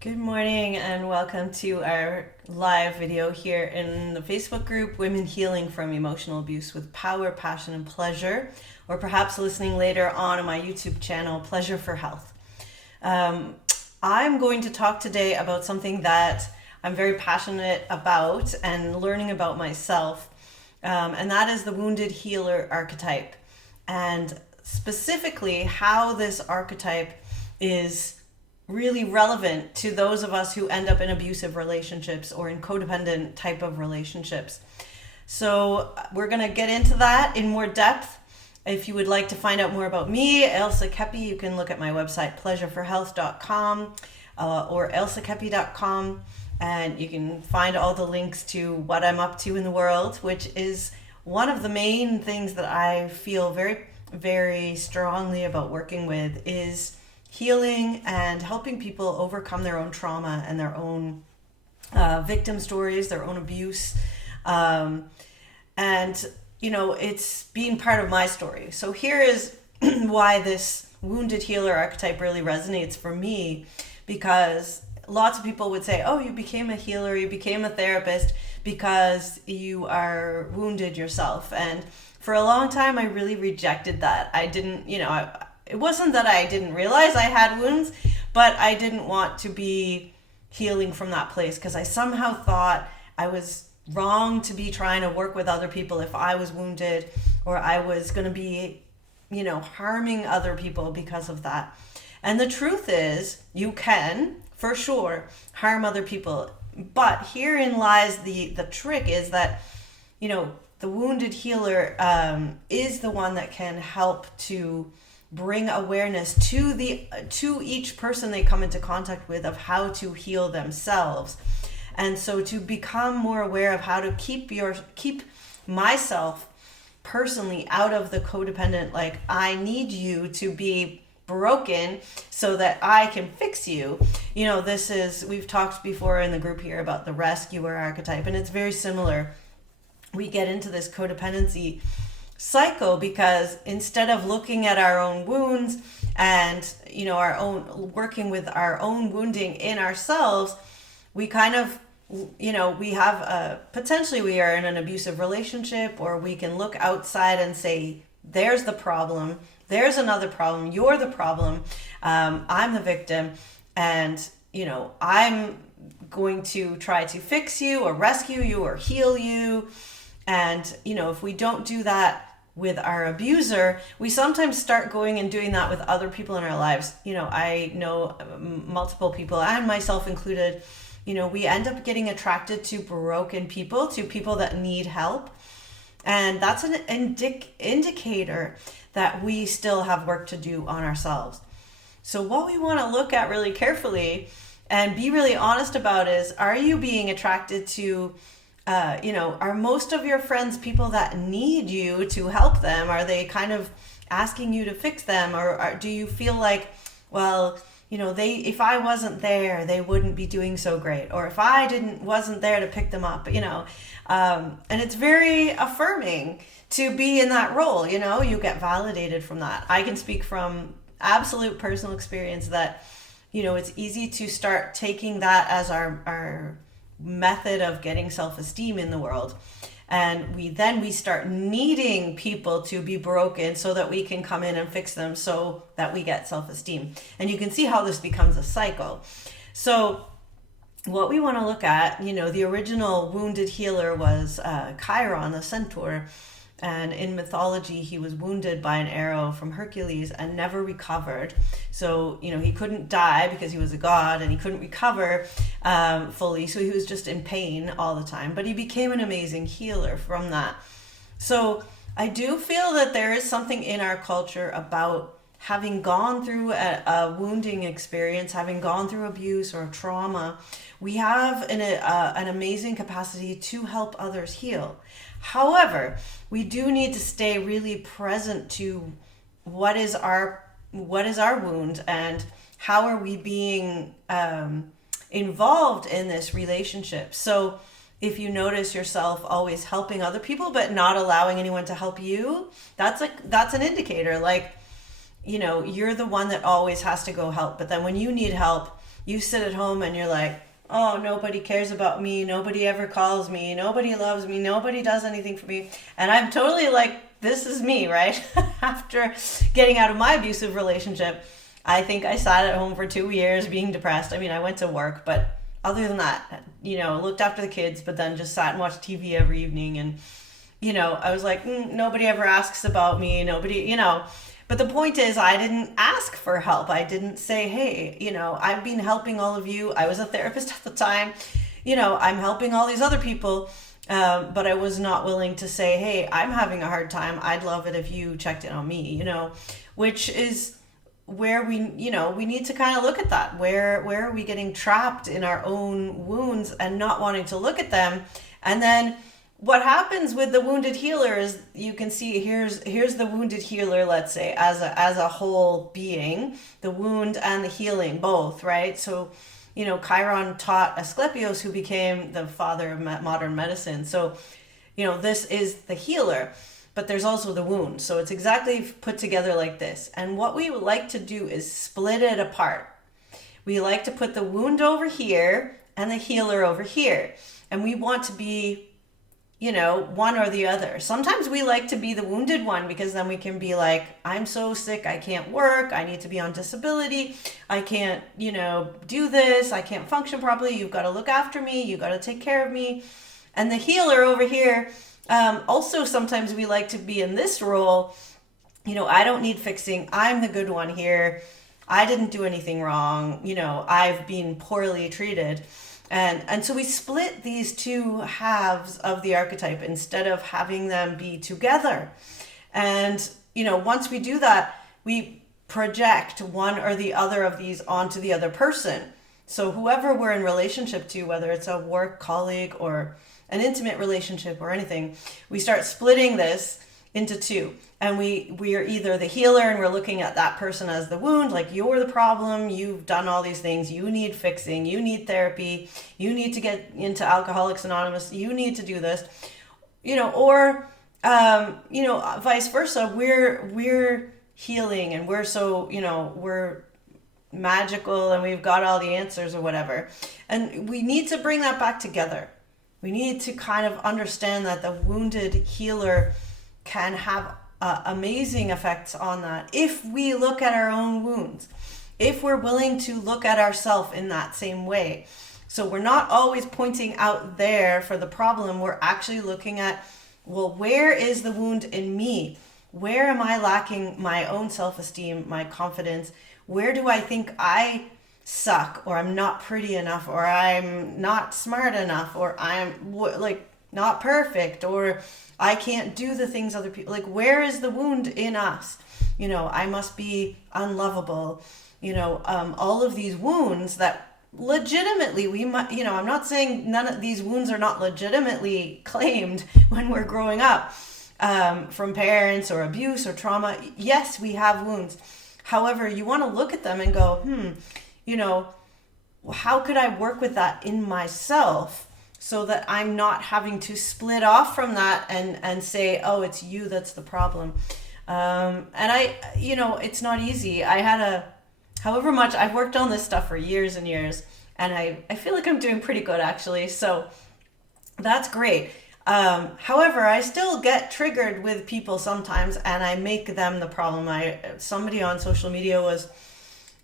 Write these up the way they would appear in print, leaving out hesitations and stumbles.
Good morning and welcome to our live video here in the Facebook group Women Healing from Emotional Abuse with Power, Passion and Pleasure, or perhaps listening later on my YouTube channel, Pleasure for Health. I'm going to talk today about something that I'm very passionate about and learning about myself, and that is the wounded healer archetype, and specifically how this archetype is really relevant to those of us who end up in abusive relationships or in codependent type of relationships. So we're going to get into that in more depth. If you would like to find out more about me, Elsa Kepi, you can look at my website, pleasureforhealth.com or elsakepi.com, and you can find all the links to what I'm up to in the world, which is one of the main things that I feel very, very strongly about working with is healing and helping people overcome their own trauma and their own victim stories, their own abuse. And, you know, it's been part of my story. So here is why this wounded healer archetype really resonates for me, because lots of people would say, oh, you became a healer, you became a therapist because you are wounded yourself. And for a long time, I really rejected that. I didn't, it wasn't that I didn't realize I had wounds, but I didn't want to be healing from that place because I somehow thought I was wrong to be trying to work with other people if I was wounded, or I was going to be, harming other people because of that. And the truth is, you can, for sure, harm other people. But herein lies the trick is that, the wounded healer is the one that can help to bring awareness to each person they come into contact with of how to heal themselves. And so to become more aware of how to keep myself personally out of the codependent, like I need you to be broken so that I can fix you. We've talked before in the group here about the rescuer archetype, and it's very similar. We get into this codependency cycle because instead of looking at our own wounds and our own working with our own wounding in ourselves, we kind of we have potentially we are in an abusive relationship, or we can look outside and say there's the problem, there's another problem, you're the problem, I'm the victim, and I'm going to try to fix you or rescue you or heal you. And, if we don't do that with our abuser, we sometimes start going and doing that with other people in our lives. I know multiple people, and myself included, we end up getting attracted to broken people, to people that need help. And that's an indicator that we still have work to do on ourselves. So what we want to look at really carefully and be really honest about is, are you being attracted to are most of your friends people that need you to help them? Are they kind of asking you to fix them? Or do you feel like, well, if I wasn't there, they wouldn't be doing so great. Or if I wasn't there to pick them up, and it's very affirming to be in that role. You get validated from that. I can speak from absolute personal experience that, it's easy to start taking that as our method of getting self-esteem in the world, and we start needing people to be broken so that we can come in and fix them so that we get self-esteem. And you can see how this becomes a cycle. So what we want to look at, the original wounded healer was Chiron, the centaur. And in mythology, he was wounded by an arrow from Hercules and never recovered. So, he couldn't die because he was a god, and he couldn't recover fully. So he was just in pain all the time. But he became an amazing healer from that. So I do feel that there is something in our culture about having gone through a wounding experience, having gone through abuse or trauma. We have an amazing capacity to help others heal. However, we do need to stay really present to what is our wound, and how are we being involved in this relationship. So if you notice yourself always helping other people but not allowing anyone to help you, that's an indicator. Like, you're the one that always has to go help, but then when you need help, you sit at home and you're like, oh, nobody cares about me, nobody ever calls me, nobody loves me, nobody does anything for me. And I'm totally like, this is me, right? After getting out of my abusive relationship, I think I sat at home for 2 years being depressed. I mean, I went to work, but other than that, looked after the kids, but then just sat and watched TV every evening. And, I was like, nobody ever asks about me, nobody. But the point is, I didn't ask for help. I didn't say, hey, I've been helping all of you. I was a therapist at the time. I'm helping all these other people. But I was not willing to say, hey, I'm having a hard time. I'd love it if you checked in on me, which is where we need to kind of look at that. Where are we getting trapped in our own wounds and not wanting to look at them? And then what happens with the wounded healer is, you can see here's the wounded healer, let's say, as a whole being, the wound and the healing both, right? So, Chiron taught Asclepius, who became the father of modern medicine. So, this is the healer, but there's also the wound. So it's exactly put together like this. And what we would like to do is split it apart. We like to put the wound over here and the healer over here. And we want to be one or the other. Sometimes we like to be the wounded one, because then we can be like, I'm so sick, I can't work, I need to be on disability, I can't, do this, I can't function properly, you've got to look after me, you've got to take care of me. And the healer over here, also sometimes we like to be in this role, I don't need fixing, I'm the good one here, I didn't do anything wrong, I've been poorly treated. And so we split these two halves of the archetype instead of having them be together. And, once we do that, we project one or the other of these onto the other person. So whoever we're in relationship to, whether it's a work colleague or an intimate relationship or anything, we start splitting this into two. And we are either the healer and we're looking at that person as the wound, like, you're the problem, you've done all these things, you need fixing, you need therapy, you need to get into Alcoholics Anonymous, you need to do this, or vice versa. We're healing and we're so, we're magical and we've got all the answers or whatever. And we need to bring that back together. We need to kind of understand that the wounded healer can have amazing effects on that if we look at our own wounds, if we're willing to look at ourselves in that same way. So we're not always pointing out there for the problem, we're actually looking at, well, where is the wound in me? Where am I lacking my own self-esteem, my confidence? Where do I think I suck, or I'm not pretty enough, or I'm not smart enough, or I'm not perfect, or I can't do the things other people, where is the wound in us? I must be unlovable, all of these wounds that legitimately we might, I'm not saying none of these wounds are not legitimately claimed when we're growing up, from parents or abuse or trauma. Yes, we have wounds. However, you want to look at them and go, how could I work with that in myself, so that I'm not having to split off from that and say, oh, it's you that's the problem. And it's not easy. However much I've worked on this stuff for years and years, and I feel like I'm doing pretty good, actually. So that's great. However, I still get triggered with people sometimes, and I make them the problem. Somebody on social media was,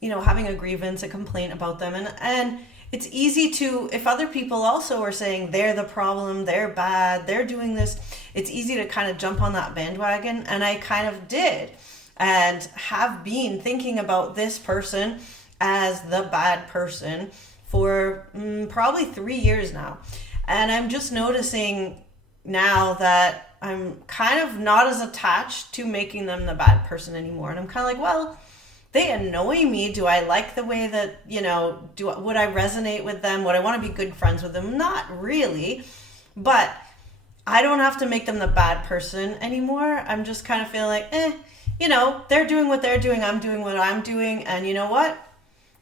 having a grievance, a complaint about them, and it's easy to, if other people also are saying they're the problem, they're bad, they're doing this, it's easy to kind of jump on that bandwagon. And I kind of did, and have been thinking about this person as the bad person for probably 3 years now. And I'm just noticing now that I'm kind of not as attached to making them the bad person anymore. And I'm kind of like, well, they annoy me. Do I like the way that, would I resonate with them? Would I want to be good friends with them? Not really. But I don't have to make them the bad person anymore. I'm just kind of feeling like, they're doing what they're doing. I'm doing what I'm doing. And you know what?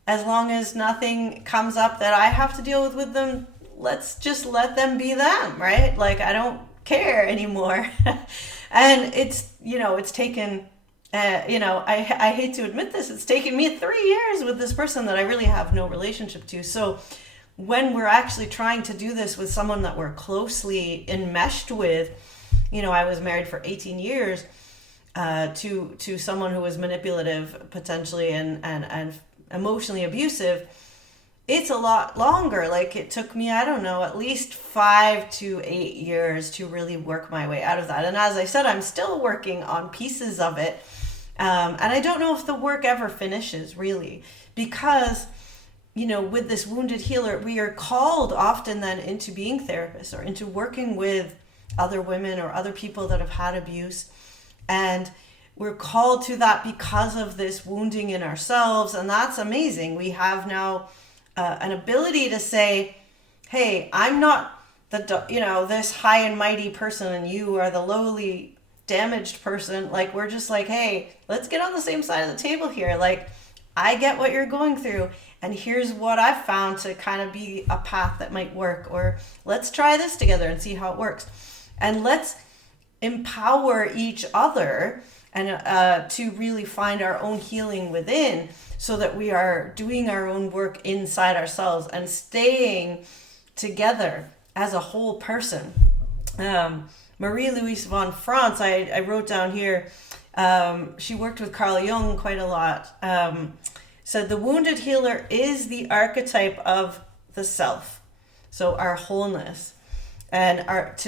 As long as nothing comes up that I have to deal with them, let's just let them be them, right? I don't care anymore. And it's taken I hate to admit this, it's taken me 3 years with this person that I really have no relationship to. So when we're actually trying to do this with someone that we're closely enmeshed with, I was married for 18 years to someone who was manipulative potentially and emotionally abusive. It's a lot longer. Like, it took me, I don't know, at least 5 to 8 years to really work my way out of that. And as I said, I'm still working on pieces of it. And I don't know if the work ever finishes, really, because, with this wounded healer, we are called often then into being therapists or into working with other women or other people that have had abuse. And we're called to that because of this wounding in ourselves. And that's amazing. We have now an ability to say, hey, I'm not this high and mighty person and you are the lowly damaged person. Like, we're just like, hey, let's get on the same side of the table here. Like, I get what you're going through, and here's what I've found to kind of be a path that might work, or let's try this together and see how it works. And let's empower each other and to really find our own healing within, so that we are doing our own work inside ourselves and staying together as a whole person. Marie-Louise von Franz, I wrote down here, she worked with Carl Jung quite a lot, said the wounded healer is the archetype of the self, so our wholeness, and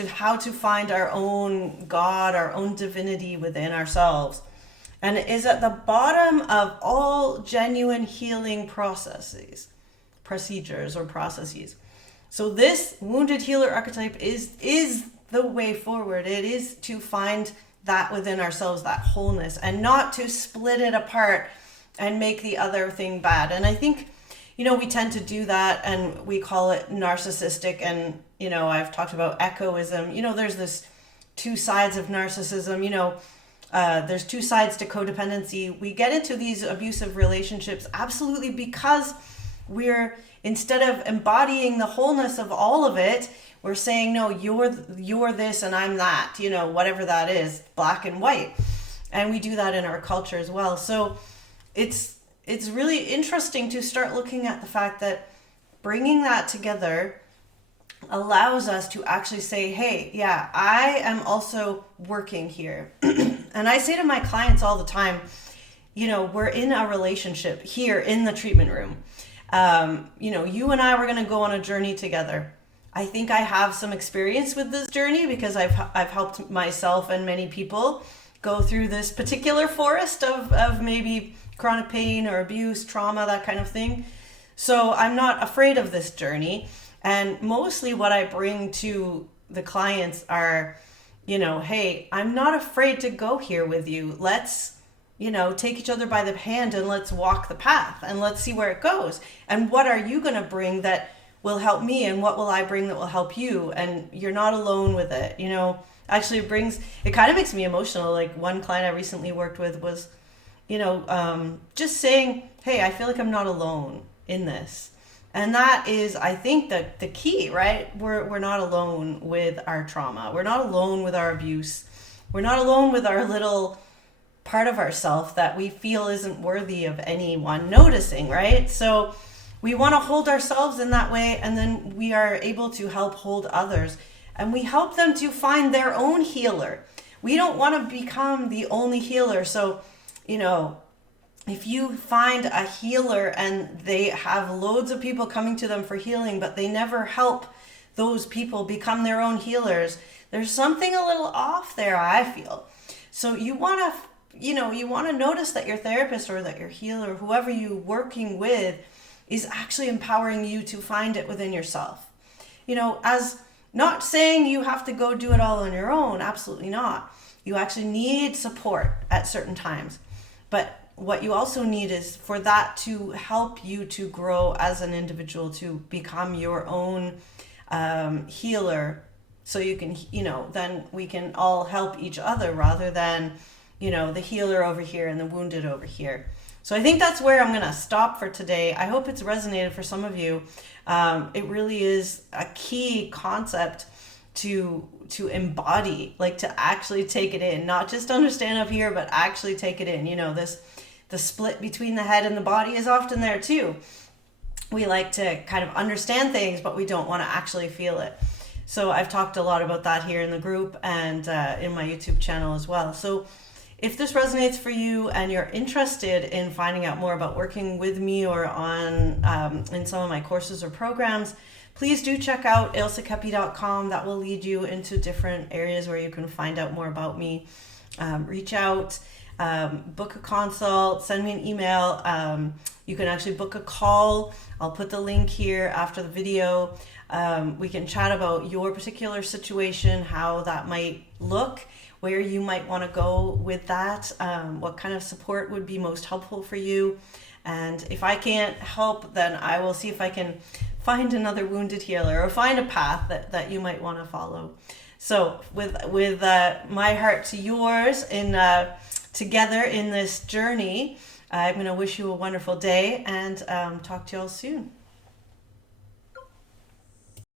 how to find our own God, our own divinity within ourselves. And it is at the bottom of all genuine healing procedures. So this wounded healer archetype is the way forward. It is to find that within ourselves, that wholeness, and not to split it apart and make the other thing bad. And I think, we tend to do that, and we call it narcissistic. And, I've talked about egoism. There's this two sides of narcissism. There's two sides to codependency. We get into these abusive relationships absolutely because we're, instead of embodying the wholeness of all of it, we're saying, no, you're this and I'm that, whatever that is, black and white. And we do that in our culture as well. So it's really interesting to start looking at the fact that bringing that together allows us to actually say, hey, yeah, I am also working here. And I say to my clients all the time, we're in a relationship here in the treatment room. You and I were going to go on a journey together. I think I have some experience with this journey because I've helped myself and many people go through this particular forest of maybe chronic pain or abuse, trauma, that kind of thing. So I'm not afraid of this journey. And mostly what I bring to the clients are, hey, I'm not afraid to go here with you. Let's, take each other by the hand and let's walk the path and let's see where it goes. And what are you going to bring that will help me, and what will I bring that will help you? And you're not alone with it. Actually it kind of makes me emotional. Like, one client I recently worked with was, just saying, hey, I feel like I'm not alone in this. And that is, I think, the key, right? We're not alone with our trauma. We're not alone with our abuse. We're not alone with our little part of ourself that we feel isn't worthy of anyone noticing, right? So we want to hold ourselves in that way, and then we are able to help hold others. And we help them to find their own healer. We don't want to become the only healer. So, if you find a healer and they have loads of people coming to them for healing, but they never help those people become their own healers, there's something a little off there, I feel. So you want to notice that your therapist or that your healer, whoever you're working with, is actually empowering you to find it within yourself. As not saying you have to go do it all on your own, absolutely not. You actually need support at certain times. But what you also need is for that to help you to grow as an individual, to become your own healer, so you can, then we can all help each other rather than, the healer over here and the wounded over here. So I think that's where I'm going to stop for today. I hope it's resonated for some of you. It really is a key concept to embody, like to actually take it in, not just understand up here, but actually take it in. You know, the split between the head and the body is often there too. We like to kind of understand things, but we don't want to actually feel it. So I've talked a lot about that here in the group and in my YouTube channel as well. So if this resonates for you and you're interested in finding out more about working with me or on in some of my courses or programs, please do check out ailsakepi.com. That will lead you into different areas where you can find out more about me. Reach out, book a consult, send me an email. You can actually book a call. I'll put the link here after the video. We can chat about your particular situation, how that might look, where you might want to go with that, what kind of support would be most helpful for you. And if I can't help, then I will see if I can find another wounded healer or find a path that you might want to follow. So with my heart to yours in together in this journey, I'm going to wish you a wonderful day and talk to you all soon.